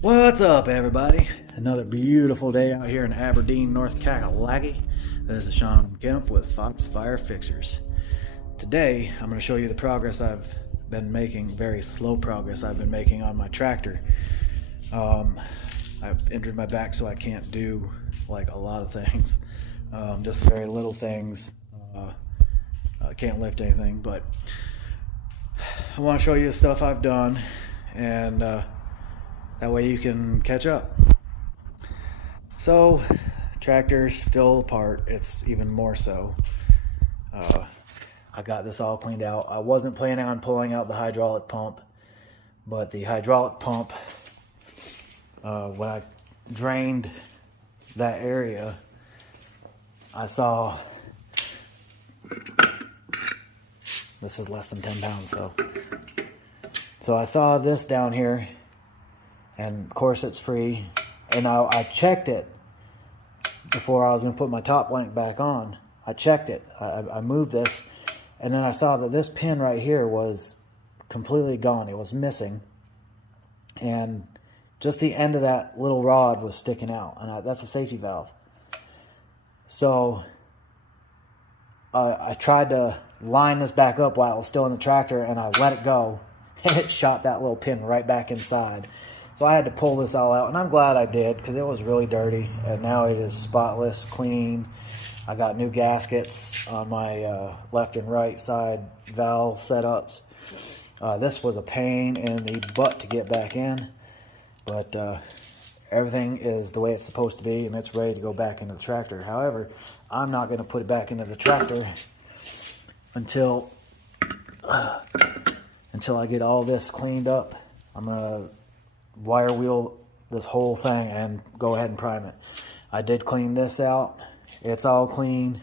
What's up, everybody? Another beautiful day out here in Aberdeen, North Carolina. This is Shawn Kemp with FOXFIRE Fixers. Today, I'm going to show you the progress I've been making, very slow progress I've been making on my tractor. I've injured my back, so I can't do like a lot of things, just very little things. I can't lift anything, but I want to show you the stuff I've done, and that way you can catch up. So, tractor's still apart. It's even more so. I got this all cleaned out. I wasn't planning on pulling out the hydraulic pump, but the hydraulic pump, when I drained that area, I saw, this is less than 10 pounds, so I saw this down here, and of course it's free, and I checked it before I was going to put my top blank back on. I checked it. I moved this, and then I saw that this pin right here was completely gone. It was missing, and just the end of that little rod was sticking out, and that's a safety valve. So I tried to line this back up while it was still in the tractor, and I let it go, and it shot that little pin right back inside. So I had to pull this all out, and I'm glad I did, because it was really dirty, and now it is spotless, clean. I got new gaskets on my left and right side valve setups. This was a pain in the butt to get back in, but everything is the way it's supposed to be, and it's ready to go back into the tractor. However, I'm not going to put it back into the tractor until I get all this cleaned up. I'm going to wire wheel this whole thing and go ahead and prime it. I did clean this out. It's all clean.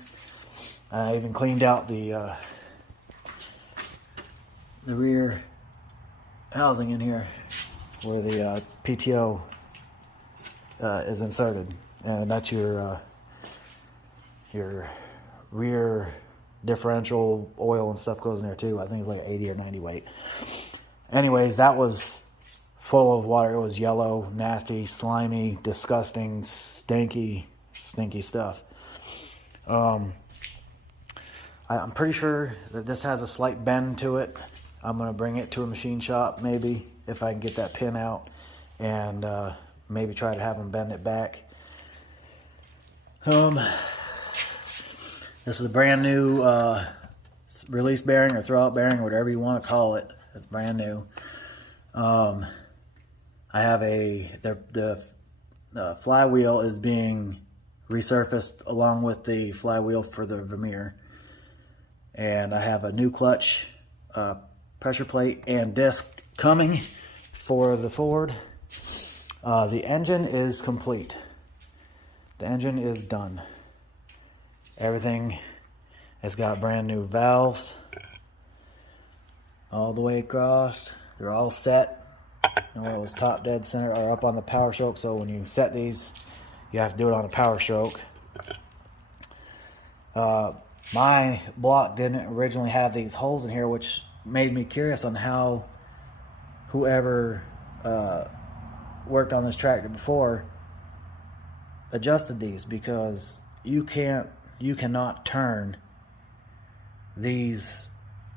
I even cleaned out the rear housing in here where the PTO is inserted, and that's your rear differential oil and stuff goes in there too. I think it's like 80 or 90 weight. Anyways, that was full of water. It was yellow, nasty, slimy, disgusting, stinky stuff. I'm pretty sure that this has a slight bend to it. I'm going to bring it to a machine shop, maybe, if I can get that pin out, and maybe try to have them bend it back. This is a brand new release bearing or throwout bearing, whatever you want to call it. It's brand new. I have the flywheel is being resurfaced along with the flywheel for the Vermeer, and I have a new clutch, pressure plate, and disc coming for the Ford. The engine is complete. The engine is done. Everything has got brand new valves all the way across. They're all set. And it was top dead center or up on the power stroke, so when you set these, you have to do it on a power stroke. My block didn't originally have these holes in here, which made me curious on how whoever worked on this tractor before adjusted these, because you cannot turn these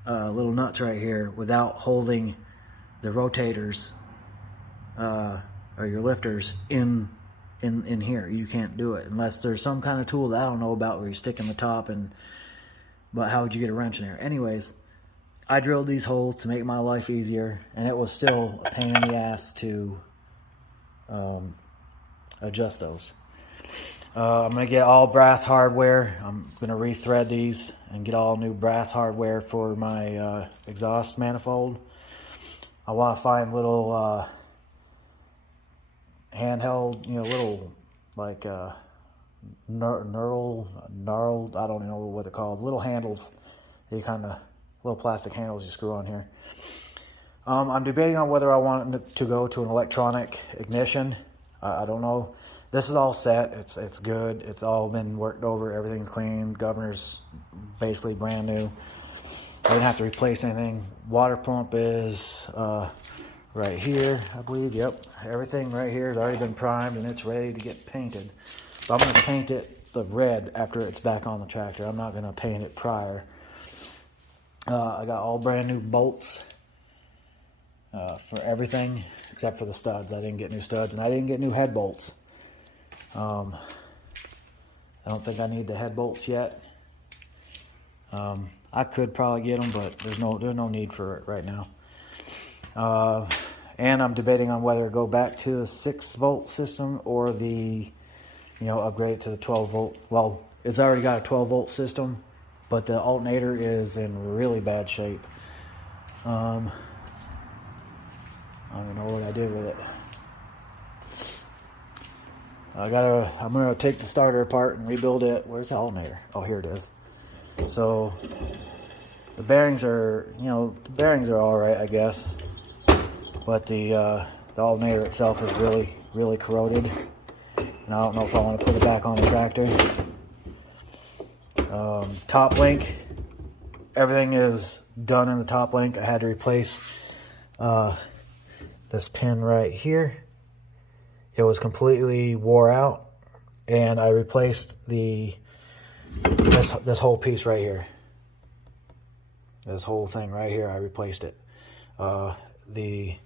little nuts right here without holding the rotators or your lifters in here. You can't do it unless there's some kind of tool that I don't know about where you stick in the top, but how would you get a wrench in there? Anyways, I drilled these holes to make my life easier, and it was still a pain in the ass to adjust those. I'm going to get all brass hardware. I'm going to rethread these and get all new brass hardware for my exhaust manifold. I want to find little handheld, little like knurled, I don't know what they're called, little handles, little plastic handles you screw on here. I'm debating on whether I want it to go to an electronic ignition. I don't know. This is all set. It's good. It's all been worked over. Everything's clean. Governor's basically brand new. I didn't have to replace anything. Water pump is right here, I believe. Yep, everything right here has already been primed and it's ready to get painted. So I'm going to paint it the red after it's back on the tractor. I'm not going to paint it prior. I got all brand new bolts for everything except for the studs. I didn't get new studs and I didn't get new head bolts. I don't think I need the head bolts yet. I could probably get them, but there's no need for it right now. And I'm debating on whether to go back to the 6-volt system or the, upgrade to the 12-volt. Well, it's already got a 12-volt system, but the alternator is in really bad shape. I don't know what I did with it. I'm gonna take the starter apart and rebuild it. Where's the alternator? Oh, here it is. So the bearings are, all right, I guess. But the alternator itself is really, really corroded. And I don't know if I want to put it back on the tractor. Top link, everything is done in the top link. I had to replace this pin right here. It was completely wore out, and I replaced this whole piece right here. This whole thing right here, I replaced it. The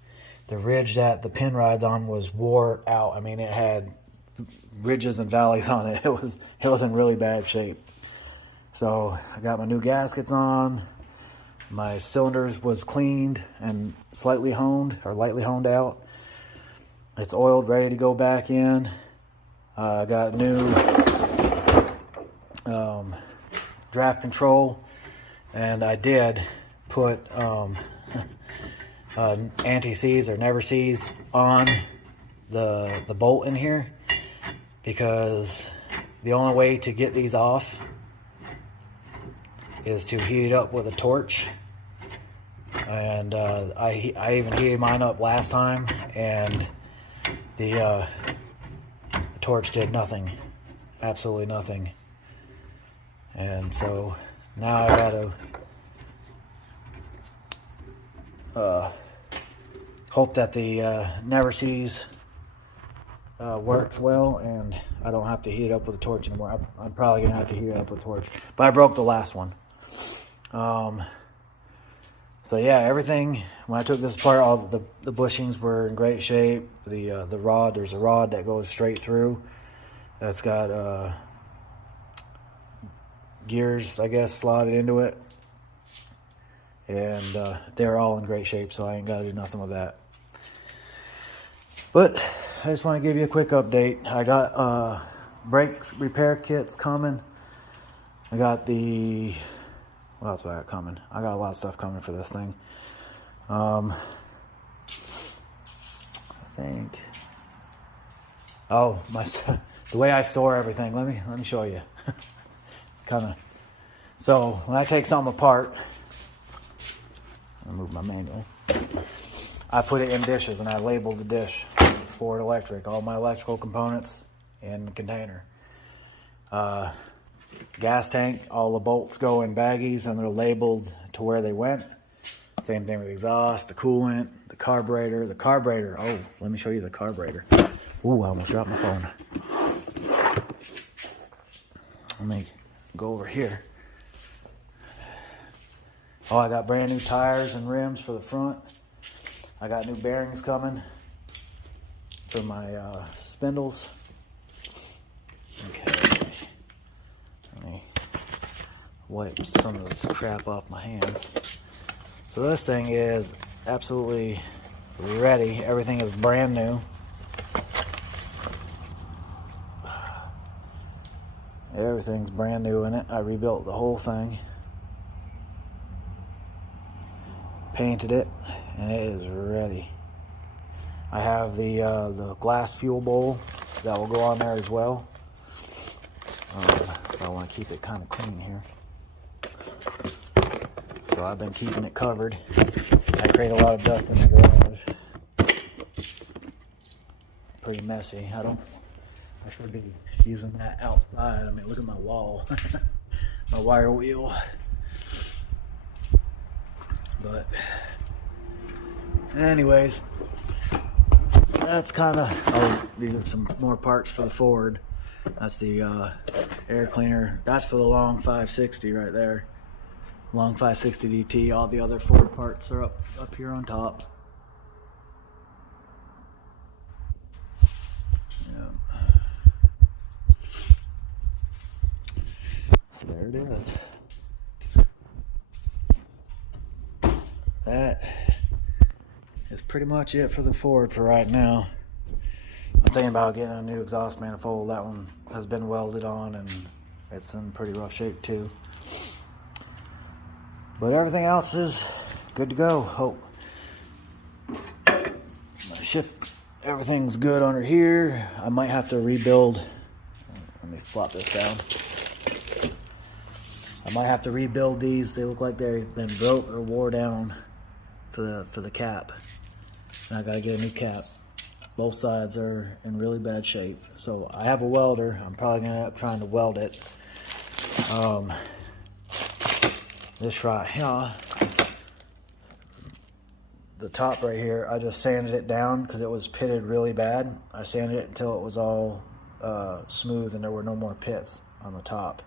ridge that the pin rides on was wore out. I mean, it had ridges and valleys on it. It was in really bad shape. So I got my new gaskets on. My cylinders was cleaned and slightly honed or lightly honed out. It's oiled, ready to go back in. I got new draft control, and I did put anti-seize or never seize on the bolt in here, because the only way to get these off is to heat it up with a torch. And I even heated mine up last time, and the torch did nothing, absolutely nothing. And so now I gotta hope that the never seize works well, and I don't have to heat it up with a torch anymore. I'm probably gonna have to heat it up with a torch, but I broke the last one. So yeah, everything, when I took this apart, all the bushings were in great shape. The rod, there's a rod that goes straight through. That's got gears, I guess, slotted into it. And they're all in great shape, so I ain't got to do nothing with that. But I just want to give you a quick update. I got brakes repair kits coming. I got what else do I got coming? I got a lot of stuff coming for this thing. I think. Oh, the way I store everything. Let me show you. Kind of. So when I take something apart, I'll move my manual. I put it in dishes, and I labeled the dish Ford Electric. All my electrical components in the container. Gas tank, all the bolts go in baggies and they're labeled to where they went. Same thing with exhaust, the coolant, the carburetor. Oh, let me show you the carburetor. Ooh, I almost dropped my phone. Let me go over here. Oh, I got brand new tires and rims for the front. I got new bearings coming for my spindles. Okay. Let me wipe some of this crap off my hands. So this thing is absolutely ready. Everything is brand new. Everything's brand new in it. I rebuilt the whole thing. Painted it, and it is ready. I have the glass fuel bowl that will go on there as well. I want to keep it kind of clean here. So I've been keeping it covered. I create a lot of dust in the garage. Pretty messy. I should be using that outside. I mean, look at my wall. My wire wheel. But anyways, that's kind of, oh, these are some more parts for the Ford. That's the air cleaner. That's for the long 560 right there. Long 560 DT. All the other Ford parts are up here on top. Yeah. So there it is. That is pretty much it for the Ford for right now. I'm thinking about getting a new exhaust manifold. That one has been welded on and it's in pretty rough shape too. But everything else is good to go. Hope. Shift, everything's good under here. I might have to rebuild. Let me flop this down. I might have to rebuild these. They look like they've been broke or wore down for the cap. And I gotta get a new cap. Both sides are in really bad shape. So I have a welder. I'm probably gonna end up trying to weld it. This right here, the top right here, I just sanded it down because it was pitted really bad. I sanded it until it was all smooth and there were no more pits on the top.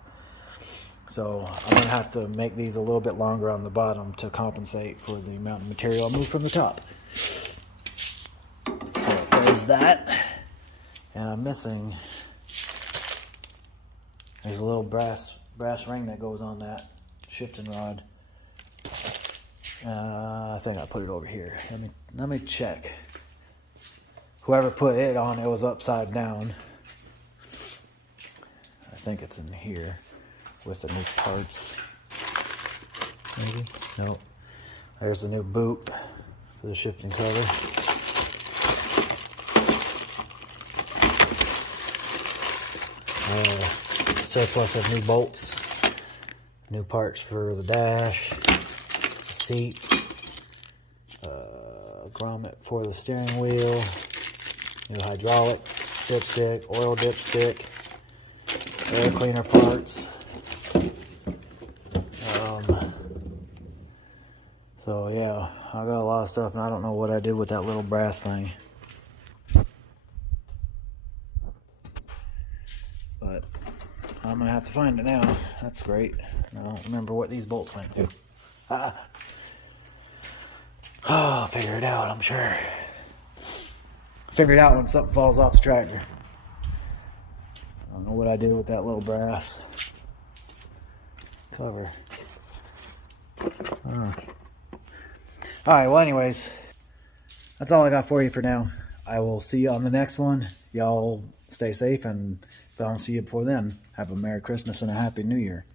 So I'm gonna have to make these a little bit longer on the bottom to compensate for the amount of material I moved from the top. So there's that. And I'm missing, there's a little brass ring that goes on that shifting rod. I think I put it over here. Let me check. Whoever put it on, it was upside down. I think it's in here with the new parts. Maybe? Nope. There's the new boot for the shifting cover. Surplus of new bolts, new parts for the dash, the seat, grommet for the steering wheel, new hydraulic dipstick, oil dipstick, air cleaner parts. So yeah, I got a lot of stuff and I don't know what I did with that little brass thing. But I'm gonna have to find it now. That's great. I don't remember what these bolts went to. Oh, I'll figure it out, I'm sure. Figure it out when something falls off the tractor. I don't know what I did with that little brass cover. Alright, well anyways, that's all I got for you for now. I will see you on the next one. Y'all stay safe, and if I don't see you before then, have a Merry Christmas and a Happy New Year.